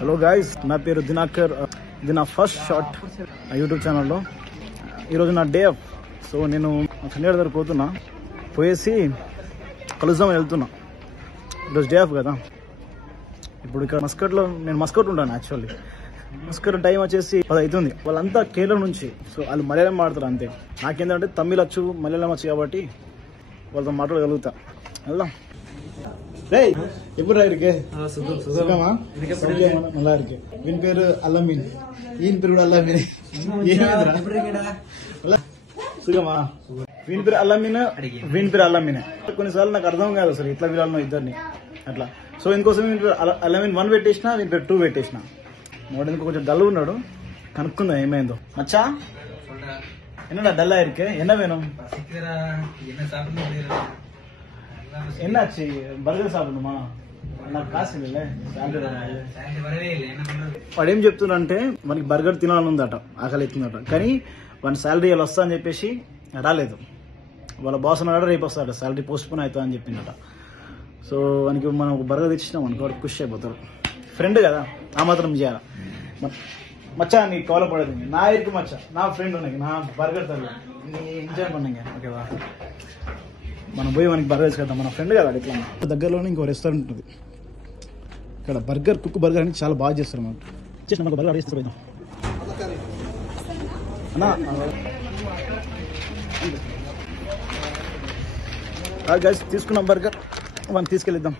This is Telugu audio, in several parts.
హలో గాయ్స్, నా పేరు దినాకర్. ఇది నా ఫస్ట్ షాట్ యూట్యూబ్ ఛానల్లో. ఈరోజు నా డే ఆఫ్. సో నేను ఫ్రెండ్ దగ్గర పోతున్నా, పోయేసి కలుద్దామని వెళ్తున్నా. ఈరోజు డే ఆఫ్ కదా. ఇప్పుడు ఇక్కడ మస్కట్లో, నేను మస్కట్ ఉంటాను యాక్చువల్లీ. మస్కట్ టైం వచ్చేసి 10 అవుతుంది. వాళ్ళంతా కేరళ నుంచి, సో వాళ్ళు మలయాళం మాడతారు అంతే. నాకేంటంటే తమిళ్ వచ్చు, మలయాళం వచ్చు కాబట్టి వాళ్ళతో మాట్లాడగలుగుతా. వెళ్దాం. రేయ్, ఎప్పుడు ఇరుకే సుఖమా? நல்லா இருக்கு. వీని పేరు అల్లమీన్, ఈయన పేరు కూడా అల్లమీన్. సుఖమా? వీని పేరు అల్లమీన్, వీని పేరు అల్లమీన్. కొన్నిసార్లు నాకు అర్థం కాదు అసలు ఇట్లా వీళ్ళను ఇద్దరిని అట్లా. సో ఇందుకోసం వీని పేరు అల్లమీన్ 1 పెట్టేసిన, వీని పేరు 2 పెట్టేసిన. వాడు ఎందుకు కొంచెం డల్ ఉన్నాడు, కనుక్కుందాం ఏమైందో. మచ్చా என்னடா டல்லா இருக்கு, என்ன வேணும்? என்னாச்சு? బర్గర్ సాப்பிடணுமா? నాకు కాసు இல்ல, వాడు ఏం చెప్తున్నాడంటే మనకి బర్గర్ తినాలని ఉందట, ఆకలి ఎత్తుందట. కానీ వాడి శాలరీ వాళ్ళు వస్తా అని చెప్పేసి రాలేదు. వాళ్ళ బాస్ అన్నాడు రేపు వస్తాడట, శాలరీ పోస్ట్ పోన్ అవుతా అని చెప్పిందట. సో వానికి మనం ఒక బర్గర్ తెచ్చినాం అనుకో, వాడు ఖుషి అయిపోతాడు. ఫ్రెండ్ కదా, ఆ మాత్రం చేయాలి. மச்சா நீ கவலைப்படாதீங்க, நான் இருக்கு மச்சா, நான் ஃப்ரெண்ட் உனக்கு, நான் பர்கர் தருவேன், நீ ఎంజాయ్ பண்ணுங்க ఓకేవా? మనం పోయి మనకి బర్గర్ తీసుకెళ్తాం, మన ఫ్రెండ్ కదా. ఇట్లా దగ్గరలోనే ఇంకో రెస్టారెంట్ ఉంటుంది ఇక్కడ, బర్గర్ కుక్ బర్గర్ అని చాలా బాగా చేస్తారు. మనం చేసిన మనకు బర్గర్ అడిగిస్తారు పోయినా అన్నా. గైస్ తీసుకున్నాం బర్గర్, మనం తీసుకెళ్ళిద్దాం.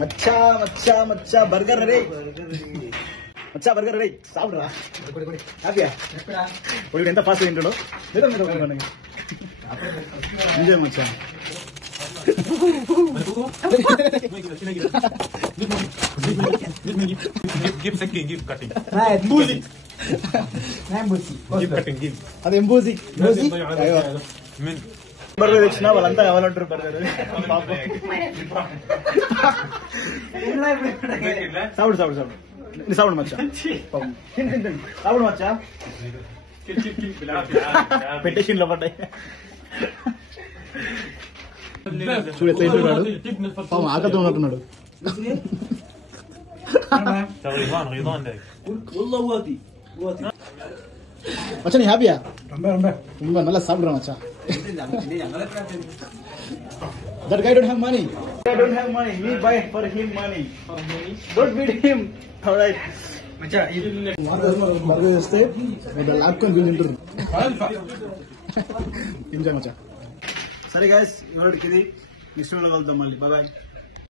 మచ్చా మచ్చా మచ్చా బర్గర్ రే, మచ్చా బర్గర్ రే, సాப்பிடுறா. హ్యాపీయా? ఇప్పుడు ఎంత ఫాస్ట్ తింటాడో లేదా మీరు ఎంజాయ్ మచ్చా. అది ఎంబూజీ బర్గర్ తెచ్చినా వాళ్ళంతా కావాలంటారు బర్గర్. సాப்பிడు సాப்பிడు సాப்பிడు, నీ సాப்பிడు మచ్చా, సాப்பிడు మచ్చా. పెట్టేసి పడ్డాయి చూడు ఎట్లా ఇంటున్నాడు, పాపం ఆకలితో ఉన్నట్టున్నాడు. మచ్చా నీ హ్యాపీయా? நல்லா சாப்பிடுறேன் மச்சா. That guy don't have money. I don't have money. Me buy for him money. Don't beat him. All right. Maccha burger చేస్తే లాక్కొని వీళ్ళు తింటారు. ఎంజాయ్ మచ్చా. సరే గైస్, ఇవాళకి ఇది. నెక్స్ట్ వీడియోలో కలుద్దాం మళ్ళీ. Bye bye.